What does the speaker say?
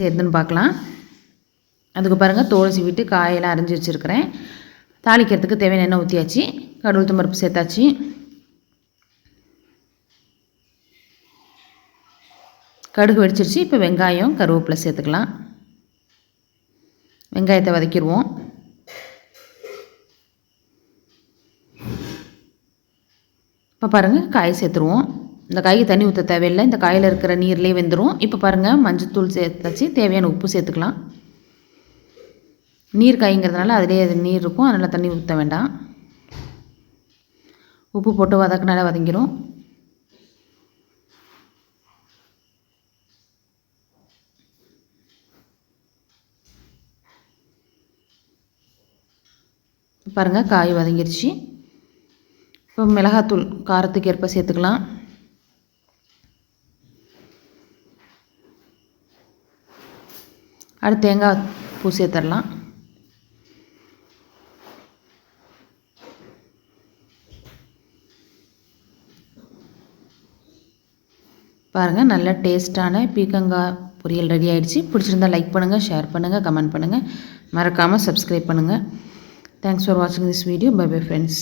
சேர்த்துன்னு பார்க்கலாம். அதுக்கு பாருங்கள் தோல் சீவிட்டு காயெல்லாம் அரிஞ்சு வச்சுருக்கிறேன். தாளிக்கிறதுக்கு தேவையான எண்ணெய் ஊற்றியாச்சு. கடுகு உளுத்தம் பருப்பு சேர்த்தாச்சு. கடுகு வெடிச்சிருச்சு. இப்போ வெங்காயம் கருவேப்பிலை சேர்த்துக்கலாம். வெங்காயத்தை வதக்கிடுவோம். இப்போ பாருங்கள் காய் சேர்த்துருவோம். இந்த காய்க்கு தண்ணி ஊற்ற தேவையில்லை. இந்த காயில் இருக்கிற நீர்லேயே வெந்துடும். இப்போ பாருங்கள் மஞ்சத்தூள் சேர்த்தாச்சு. தேவையான உப்பு சேர்த்துக்கலாம். நீர் காய்ங்கிறதுனால அதிலே நீர் இருக்கும், அதனால் தண்ணி ஊற்ற வேண்டாம். உப்பு போட்டு வதக்கினால வதங்கிடும். பாருங்கள் காய் வதங்கிருச்சு. இப்போ மிளகாத்தூள் காரத்துக்கு ஏற்ப சேர்த்துக்கலாம். அடுத்து தேங்காய் பூ சேர்த்துடலாம். பாருங்கள் நல்ல டேஸ்ட்டான பீக்கங்காய் பொரியல் ரெடி ஆகிடுச்சு. பிடிச்சிருந்தால் லைக் பண்ணுங்கள், ஷேர் பண்ணுங்கள், கமெண்ட் பண்ணுங்கள். மறக்காமல் சப்ஸ்கிரைப் பண்ணுங்கள். தேங்க்ஸ் ஃபார் வாட்சிங் this video. Bye bye friends.